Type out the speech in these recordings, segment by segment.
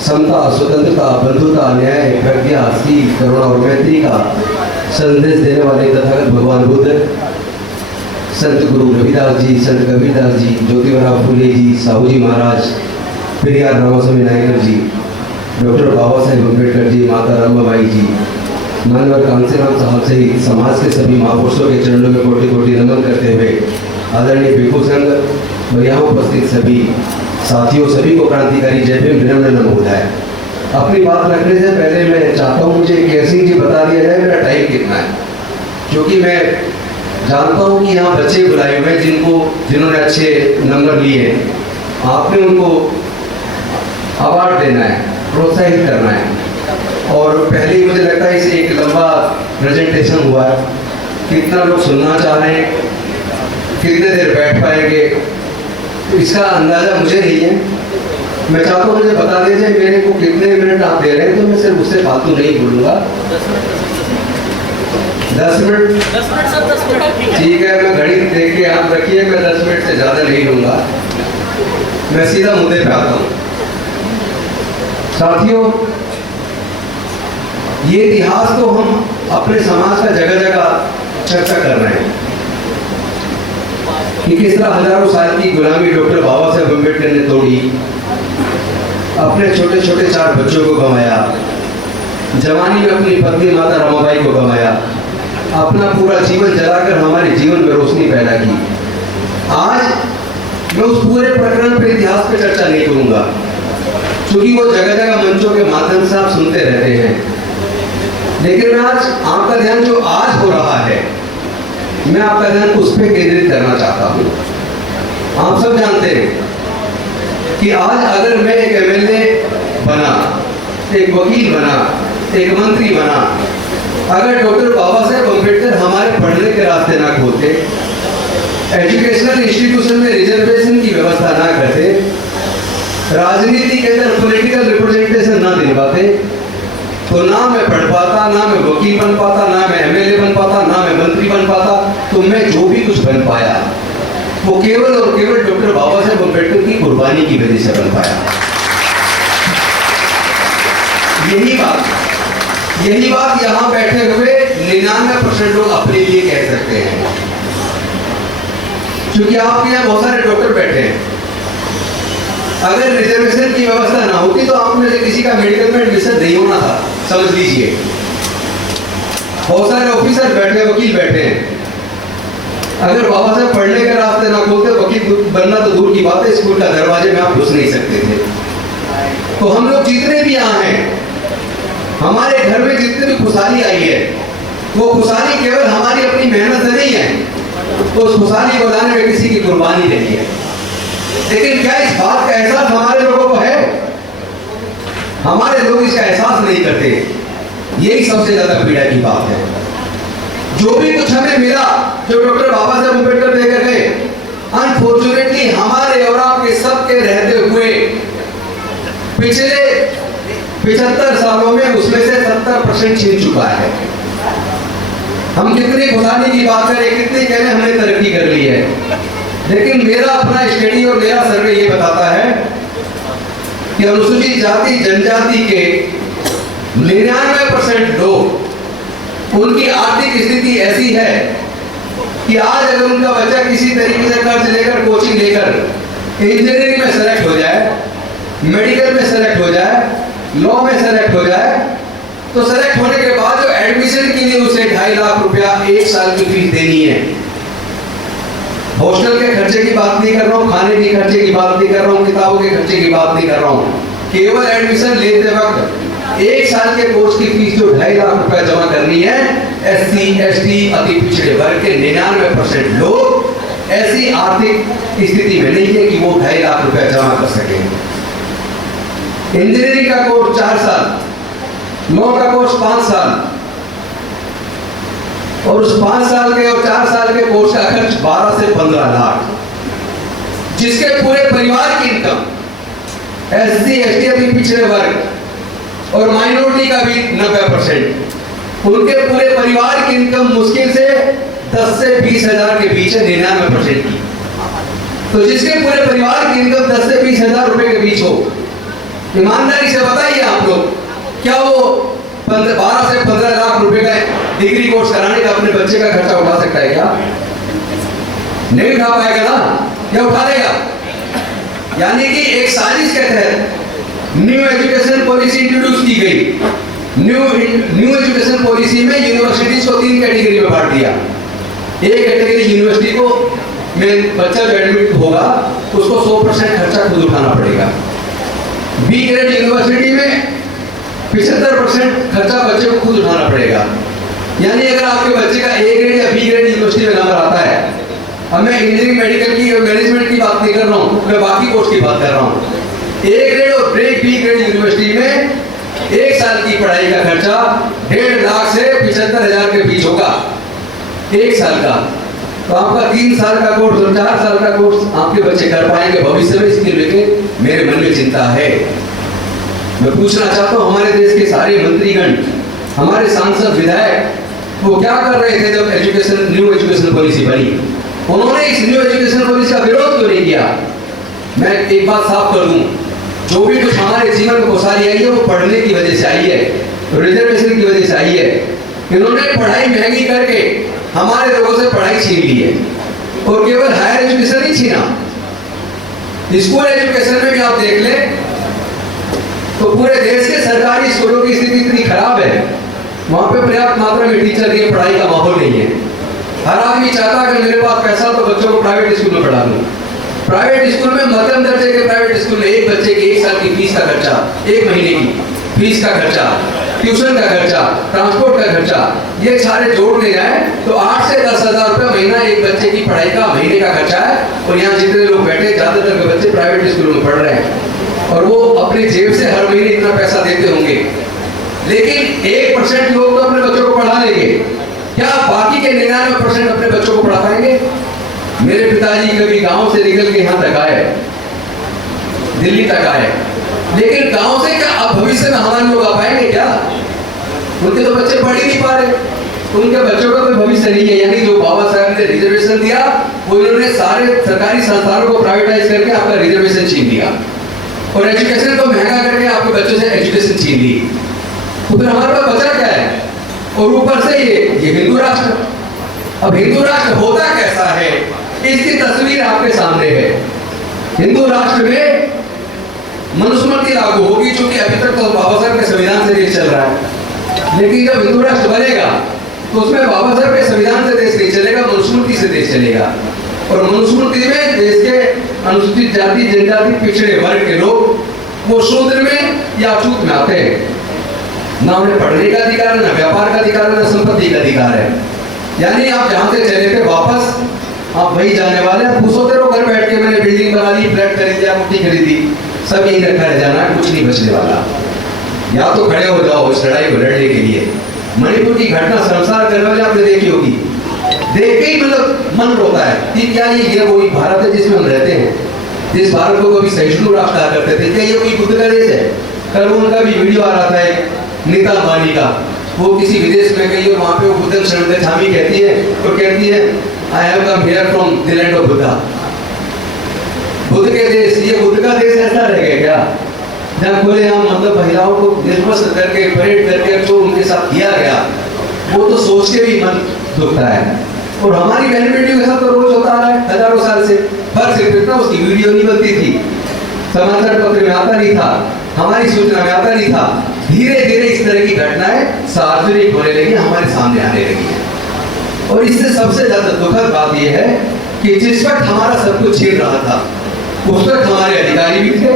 समता, स्वतंत्रता, बंधुता, न्याय, प्रज्ञा, शील, करुणा और मैत्री का संदेश देने वाले तथागत भगवान बुद्ध, संत गुरु रविदास जी, संत कबीरदास जी, ज्योतिबा फुले जी, साहू जी महाराज, पेरियार रामास्वामी नायकर जी, डॉक्टर बाबा साहेब अम्बेडकर जी, माता रमाबाई जी, मानवर कांसीराम साहब सहित समाज के सभी महापुरुषों के चरणों में कोटि कोटि नमन करते हुए आदरणीय भिक्षु संघ और यहाँ उपस्थित सभी साथियों, सभी को क्रांतिकारी जय भीम, विनम्र नमोदय। अपनी बात रखने से पहले मैं चाहता हूँ मुझे केसिंग जी बता दिया जाए मेरा टाइम कितना है, क्योंकि मैं जानता हूँ कि यहाँ बच्चे बुलाए हुए जिन्होंने अच्छे नंबर लिए, आपने उनको अवार्ड देना है, प्रोत्साहित करना है। और पहले ही मुझे लगता है इसे एक लंबा प्रेजेंटेशन हुआ है, कितना लोग सुनना चाह रहे हैं, कितने देर बैठ पाएंगे, तो इसका अंदाजा मुझे नहीं है। मैं चाहता हूँ मुझे बता दीजिए मेरे को कितने मिनट आप दे रहे हैं, तो मैं सिर्फ उससे फालतू नहीं बोलूँगा। 10 मिनट ठीक है, मैं घड़ी देख के आप रखिए, मैं 10 मिनट से ज़्यादा नहीं लूँगा, मैं सीधा मुद्दे पे आता हूँ। साथियों, ये इतिहास तो हम अपने समाज का जगह जगह चर्चा कर रहे हैं कि किस तरह हजारों साल की गुलामी डॉक्टर बाबा साहेब अम्बेडकर ने तोड़ी, अपने छोटे छोटे 4 बच्चों को गंवाया, जवानी में अपनी पत्नी माता रमाबाई को गंवाया, अपना पूरा जीवन जलाकर हमारे जीवन में रोशनी पैदा की। आज मैं उस पूरे प्रकरण पर इतिहास पे चर्चा नहीं करूंगा, क्योंकि वो जगह जगह मंचों के माध्यम से आप सुनते रहते हैं। लेकिन मैं आज आपका ध्यान जो आज हो रहा है, मैं आपका ध्यान उस पर केंद्रित करना चाहता हूं। आप सब जानते हैं कि आज अगर मैं एक एमएलए बना, एक वकील बना, एक मंत्री बना, अगर डॉक्टर बाबा साहेब अम्बेडकर हमारे पढ़ने के रास्ते ना खोलते, एजुकेशनल इंस्टीट्यूशन में रिजर्वेशन की व्यवस्था ना करते, राजनीति के अंदर पॉलिटिकल रिप्रेजेंटेशन ना दिलवाते, तो ना मैं पढ़ पाता, ना मैं वकील बन पाता, ना मैं एमएलए बन पाता, ना मैं मंत्री बन पाता। तो मैं जो भी कुछ बन पाया वो केवल और केवल डॉक्टर बाबा साहेब अम्बेडकर की कुर्बानी की वजह से बन पाया। यही बात यहाँ बैठे हुए 99% लोग अपने लिए कह सकते हैं, क्योंकि आपके यहाँ बहुत सारे डॉक्टर बैठे हैं। अगर रिजर्वेशन की व्यवस्था ना होती तो आप में से किसी का मेडिकल में एडमिशन नहीं होना था, समझ लीजिए। बहुत सारे ऑफिसर बैठे, वकील बैठे हैं, अगर बाबा साहब पढ़ने के रास्ते ना खोलते, वकील बनना तो दूर की बात है, स्कूल का दरवाजे में आप घुस नहीं सकते थे। तो हम लोग जितने भी यहाँ हैं, हमारे घर में जितनी भी खुशहाली आई है, वो खुशहाली केवल हमारी अपनी मेहनत से नहीं है, तो उस खुशहाली को लाने में किसी की कुर्बानी नहीं है। लेकिन क्या इस बात का एहसास हमारे लोगों को है? हमारे लोग इसका एहसास नहीं करते। यही सबसे ज्यादा पीड़ा की बात है। जो भी कुछ हमें मिला, जो डॉक्टर बाबा साहेब अम्बेडकर देकर गए, अनफॉर्चुनेटली हमारे और आपके सबके रहते हुए पिछले 75 सालों में उसमें से 70% छीन चुका है। हम कितनी खुशहाली की बात करें, कितनी कहने हमने तरक्की कर ली है, लेकिन मेरा अपना स्टडी और मेरा सर्वे ये बताता है कि अनुसूचित जाति जनजाति के 99% लोग, उनकी आर्थिक स्थिति ऐसी है कि आज अगर उनका बच्चा किसी तरीके से कर्ज लेकर, कोचिंग लेकर इंजीनियरिंग में सेलेक्ट हो जाए, मेडिकल में सेलेक्ट हो जाए, लॉ में सेलेक्ट हो जाए, तो सेलेक्ट होने के बाद जो एडमिशन के लिए उसे 2.5 लाख रुपया 1 साल की फीस देनी है। हॉस्टल के खर्चे की बात नहीं कर रहा हूँ, खाने के खर्चे की बात नहीं कर रहा हूँ, किताबों के खर्चे की बात नहीं कर रहा हूँ, केवल एडमिशन लेते वक्त 1 साल के कोर्स की फीस जो 2.5 लाख रुपया जमा करनी है, SC, ST अति पिछड़े वर्ग के 99% लोग ऐसी आर्थिक स्थिति में नहीं है कि वो 2.5 लाख रुपया जमा कर सके। इंजीनियरिंग का कोर्स 4 साल, लॉ का कोर्स 5 साल, और उस 5 साल के और 4 साल के कोर्स का खर्च 12 से 15 लाख, जिसके पूरे परिवार की इनकम SC, ST अति पिछड़े वर्ग और माइनॉरिटी का भी 90%, उनके पूरे परिवार की इनकम मुश्किल से 10 से 20 हजार के बीच है, 99% की। तो जिसके पूरे परिवार की इनकम 10 से 20 हजार रुपए के बीच हो, ईमानदारी से बताइए आप लोग, क्या वो 12 से 15 लाख रुपए का डिग्री कोर्स कराने का अपने बच्चे का खर्चा उठा सकता है क्या? नहीं उठा पाएगा ना, क्या उठा लेगा? यानी कि एक साजिश के तहत न्यू एजुकेशन पॉलिसी इंट्रोड्यूस की गई। न्यू एजुकेशन पॉलिसी में यूनिवर्सिटीज को 3 कैटेगरी में बांट दिया। एक कैटेगरी यूनिवर्सिटी को में बच्चा जो एडमिट होगा उसको 100% खर्चा खुद उठाना पड़ेगा। बी ग्रेड यूनिवर्सिटी में 75% खर्चा बच्चे को खुद उठाना पड़ेगा। यानी अगर आपके बच्चे का ए ग्रेड या बी ग्रेड यूनिवर्सिटी में नंबर आता है, अब मैं इंजीनियरिंग मेडिकल की और मैनेजमेंट की बात नहीं कर रहा हूँ, मैं बाकी कोर्स की बात कर रहा हूँ। ए ग्रेड और बी ग्रेड यूनिवर्सिटी में 1 साल की पढ़ाई का खर्चा 1.5 लाख से 75,000 के बीच होगा 1 साल का। तो आपका 3 साल का कोर्स और 4 साल का कोर्स आपके बच्चे कर पाएंगे भविष्य में, इसके लेके मेरे मन में चिंता है। मैं पूछना चाहता हूँ हमारे देश के सारे मंत्रीगण, हमारे सांसद, विधायक वो क्या कर रहे थे जब न्यू एजुकेशन पॉलिसी बनी? उन्होंने इस न्यू एजुकेशन पॉलिसी का विरोध क्यों नहीं किया? मैं एक बात साफ कर दूं, जो भी कुछ हमारे जीवन में खुशहाली आई है वो पढ़ने की वजह से आई है, रिजर्वेशन की वजह से आई है। इन्होंने पढ़ाई महंगी करके हमारे लोगों से पढ़ाई छीन ली है, और केवल हायर एजुकेशन ही छीना, स्कूल एजुकेशन में भी आप देख लें तो पूरे देश के सरकारी स्कूलों की स्थिति इतनी खराब है, वहां पे पर्याप्त मात्रा में टीचर की पढ़ाई का माहौल नहीं है। हर आदमी चाहता है कि मेरे पास पैसा तो बच्चों को प्राइवेट स्कूल में पढ़ा दूं। प्राइवेट स्कूल में मध्यम दर्जे के प्राइवेट स्कूल में एक बच्चे की 1 साल की फीस का खर्चा, 1 महीने की फीस का खर्चा, ट्यूशन का खर्चा, ट्रांसपोर्ट का खर्चा, ये सारे जोड़ ले जाए तो 8 से 10,000 रुपए महीना एक बच्चे की पढ़ाई का महीने का खर्चा है। और यहाँ जितने लोग बैठे ज्यादातर के बच्चे प्राइवेट स्कूलों में पढ़ रहे हैं और वो अपनी जेब से हर महीने इतना पैसा देते होंगे, लेकिन 1% लोग तो अपने बच्चों को पढ़ा लेंगे, क्या बाकी के 99% अपने बच्चों को पढ़ा पाएंगे? मेरे पिताजी कभी गांव से निकल के यहाँ तक आए, दिल्ली तक आए, लेकिन गांव से क्या अब भविष्य में हमारे लोग आ पाएंगे क्या? उनके तो बच्चे पढ़ ही नहीं पा रहे, उनके बच्चों का कोई भविष्य नहीं है। यानी जो बाबा साहब ने रिजर्वेशन दिया वो इन्होंने सारे सरकारी संस्थानों को प्राइवेटाइज करके आपका रिजर्वेशन छीन लिया और एजुकेशन को महंगा करके आपके बच्चों से एजुकेशन छीन ली। तो फिर हमारे पास बचा क्या है? और ऊपर से ये हिंदू राष्ट्र। अब हिंदू राष्ट्र होता कैसा है इसकी तस्वीर आपके सामने है। हिंदू राष्ट्र में मनुस्मृति लागू होगी, क्योंकि अभी तक तो बाबा साहब के संविधान से देश चल रहा है, लेकिन जब हिंदू राष्ट्र बनेगा तो उसमें बाबा साहब के संविधान से देश नहीं चलेगा, मनुस्मृति से देश चलेगा। और मनुस्मृति में देश के अनुसूचित जाति, जनजाति, पिछड़े वर्ग के लोग वो शूद्र में या अछूत में आते हैं। ना उन्हें पढ़ने का अधिकार है, ना व्यापार का अधिकार है, ना संपत्ति का अधिकार है। यानी आप जहां से चले थे वापस आप वही जाने वाले हैं। पूछोते रहो घर बैठ के मैंने बिल्डिंग बना ली, फ्लैट खरीद लिया, मुट्ठी खरीदी, सब यही रखा रह जाना है, कुछ नहीं बचने वाला। या तो खड़े हो जाओ इस लड़ाई को लड़ने के लिए। मणिपुर की घटना संसार करने वाले आपने देखी होगी, देख के ही मतलब मन रोता है कि क्या ये वही भारत है जिसमें हम रहते हैं, जिस भारत को कभी सहिष्णु राष्ट्र कहा करते थे? क्या ये कोई बुद्ध का देश है? कल उनका भी वीडियो आ रहा था नीता अंबानी का, वो किसी विदेश में गई और वहां पे वो बुद्धन शरण छामी कहती है और कहती है I have come here from the land of Buddha. Buddha के देश, ये बुद्ध का देश ऐसा रह गया क्या जहाँ खुले हम मतलब महिलाओं को निर्वस्त्र करके परेड करके जो उनके साथ किया गया, वो तो सोच के भी मन दुखता है। और हमारी बहन बेटियों के साथ तो रोज होता आ रहा है हजारों साल से। फर्क सिर्फ इतना उसकी वीडियो नहीं बनती थी, समाचार पत्र में आता नहीं था, हमारी सूचना में आता नहीं था। धीरे धीरे इस तरह की घटनाएं सार्वजनिक होने लगी, हमारे सामने आने लगी है। और इससे सबसे ज्यादा दुखद बात यह है कि जिस वक्त हमारा सब कुछ छीन रहा था उस वक्त हमारे अधिकारी भी थे,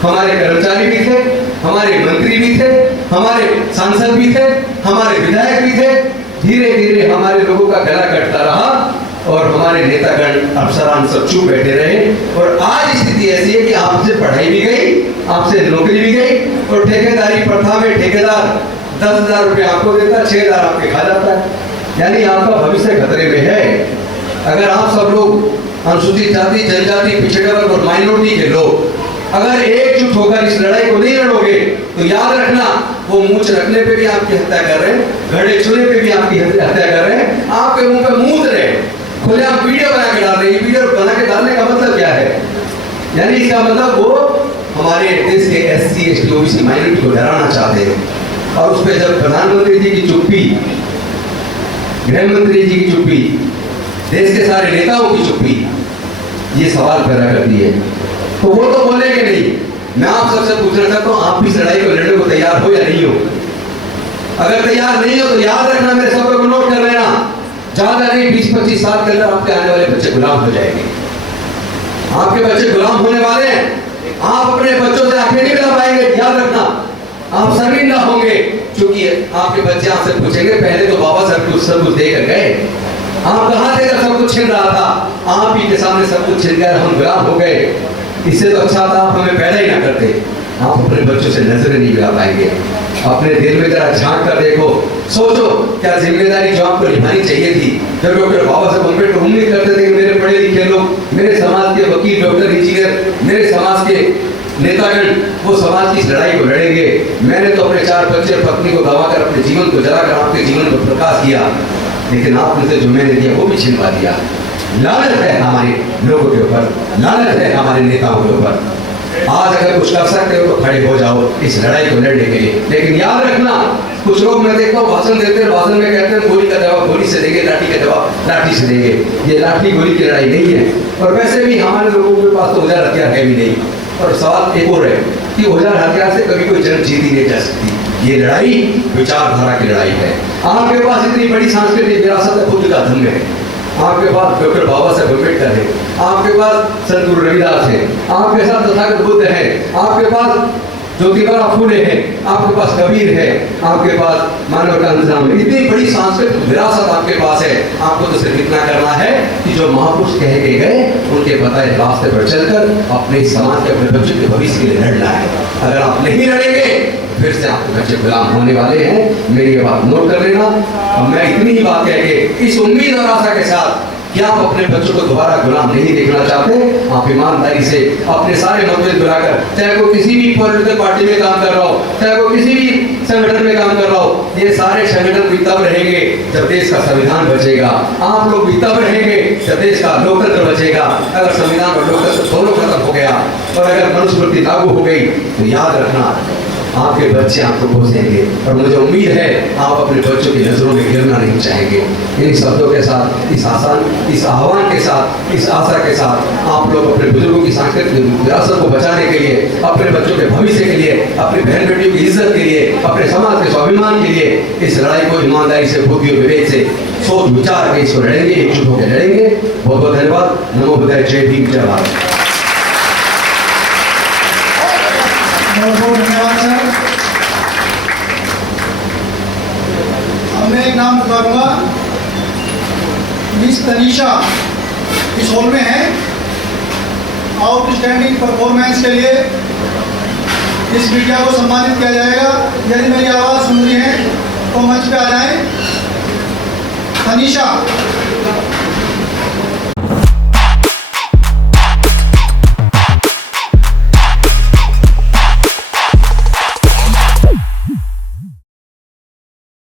हमारे कर्मचारी भी थे, हमारे मंत्री भी थे, हमारे सांसद भी थे, हमारे विधायक भी थे। धीरे धीरे हमारे लोगों का गला कटता रहा और हमारे नेतागण अफसरान सब चुप बैठे रहे। और आज स्थिति ऐसी है कि आपसे पढ़ाई भी गई, आपसे नौकरी भी गई, और ठेकेदारी प्रथा में ठेकेदार 10,000 रुपये आपको देता, 6,000 आपके खा जाता है। यानी आपका भविष्य खतरे में है। अगर आप सब लोग अनुसूचित जाति, जनजाति, पिछड़े वर्ग और माइनॉरिटी के लोग अगर एकजुट होकर इस लड़ाई को नहीं लड़ोगे तो याद रखना वो मूंछ रखने पे भी आपकी हत्या कर रहे हैं, घड़े छूने पे भी आपकी हत्या कर रहे हैं, आपके मुंह पे मूत रहे हैं, खुले आप वीडियो बना के डाल रहे हैं। वीडियो बना के डालने का मतलब क्या है? यानी इसका मतलब वो हमारे देश के SC ST OBC माइनॉरिटी को डराना चाहते हैं। और उस पर जब प्रधानमंत्री जी की चुप्पी, गृह मंत्री जी की चुप्पी, देश के सारे नेताओं की चुप्पी ये सवाल पैदा करती है, तो वो तो बोलेंगे नहीं। मैं आप सबसे पूछना चाहता हूँ, आप भी इस लड़ाई को लड़ने को तैयार हो या नहीं हो? अगर तैयार नहीं हो तो याद रखना, मेरे सब को नोट कर लेना, ज्यादा नहीं 20-25 साल के अंदर आपके आने वाले बच्चे गुलाम हो जाएंगे। आपके बच्चे गुलाम होने वाले हैं। आप अपने बच्चों से आंखें नहीं मिला पाएंगे, याद रखना। आप शर्मिंदा होंगे, क्योंकि आपके बच्चे आपसे पूछेंगे पहले तो बाबा सब कुछ देकर गए, आप कहाँ थे जब सब कुछ छिन रहा था? आप ही के सामने सब कुछ छिन गया, हम गुलाम हो गए। इससे तो अच्छा था आप हमें पैदा ही ना करते। आप अपने बच्चों से नजरें नहीं मिला पाएंगे। अपने दिल में जरा झांक कर देखो, सोचो क्या जिम्मेदारी जो आपको निभानी चाहिए थी। जब डॉक्टर बाबा साहब अम्बेडकर उम्मीद करते थे कि मेरे पढ़े लिखे लोग, मेरे समाज के वकील, डॉक्टर, इंजीनियर, मेरे समाज के नेतागण वो समाज की इस लड़ाई को लड़ेंगे। मैंने तो अपने 4 बच्चे और पत्नी को गंवाकर अपने जीवन को जलाकर आपके जीवन को प्रकाश किया, लेकिन आपने से जो मैंने दिया वो भी छिनवा दिया। लानत है हमारे लोगों के ऊपर, लानत है हमारे नेताओं के ऊपर। आज अगर कुछ कर सकते हो तो खड़े हो जाओ इस लड़ाई को लड़ने के लिए। लेकिन याद रखना, कुछ लोग मैं देखता हूँ भाषण देते हैं, भाषण में कहते हैं गोली का जवाब गोली से देंगे, लाठी का जवाब लाठी से देंगे। ये लाठी गोली की लड़ाई नहीं है, और वैसे भी हमारे लोगों के पास तो औजार हथियार है भी नहीं। और सवाल एक और है कि औजार हथियार से कभी कोई जंग जीती नहीं जा सकती। ये लड़ाई विचारधारा की लड़ाई है। आपके पास इतनी बड़ी सांस्कृतिक विरासत है, खुद का धर्म है। आपके पास डॉक्टर बाबा साहब अम्बेडकर है, आपके पास संत गुरु रविदास है, आपके साथ तथागत बुद्ध है, आपके पास ज्योतिबा फूले है, आपके पास कबीर है, आपके पास मानवता इंतजाम है। इतनी बड़ी सांस्कृतिक विरासत आपके पास है। आपको तो सिर्फ इतना करना है कि जो महापुरुष कह के गए उनके बताए रास्ते पर चलकर अपने समाज के, अपने बच्चों के भविष्य के लिए लड़ना है। अगर आप नहीं लड़ेंगे फिर से आपके बच्चे गुलाम होने वाले हैं। मेरी ये बात नोट कर लेना। और मैं इतनी ही बात कह के इस उम्मीद और आशा के साथ कि आप अपने बच्चों को दोबारा गुलाम नहीं देखना चाहते, आप ईमानदारी से अपने सारे मतभेद बुलाकर, चाहे वो किसी भी पॉलिटिकल पार्टी में काम कर रहा हो, चाहे वो किसी भी संगठन में काम कर रहा हो, ये सारे संगठन भी तब रहेंगे जब देश का संविधान बचेगा। आप लोग भी तब रहेंगे जब देश का लोकतंत्र बचेगा। अगर संविधान और लोकतंत्र दोनों खत्म हो गया और अगर मनुस्मृति लागू हो गई तो याद रखना आपके बच्चे आपको कोसेंगे। और मुझे उम्मीद है आप अपने बच्चों की नजरों में गिरना नहीं चाहेंगे। इन शब्दों के साथ, इस आह्वान के साथ, इस आशा के साथ आप लोग अपने बुजुर्गों की सांस्कृतिक विरासत को बचाने के लिए, अपने बच्चों के भविष्य के लिए, अपनी बहन बेटियों की इज्जत के लिए, अपने समाज के स्वाभिमान के लिए इस लड़ाई को ईमानदारी से, बुद्धि और विवेक से सोच विचार के इसको लड़ेंगे, एकजुट होकर लड़ेंगे। बहुत बहुत धन्यवाद। नमो बुद्धाय। जय भीम, जय भारत। बहुत बहुत धन्यवाद सर। अब मैं एक नाम पुकारूंगा, मिस तनीषा इस हॉल में है। आउटस्टैंडिंग परफॉर्मेंस के लिए इस मीडिया को सम्मानित किया जाएगा। यदि मेरी आवाज़ सुन रही है तो मंच पे आ जाएं। तनीषा।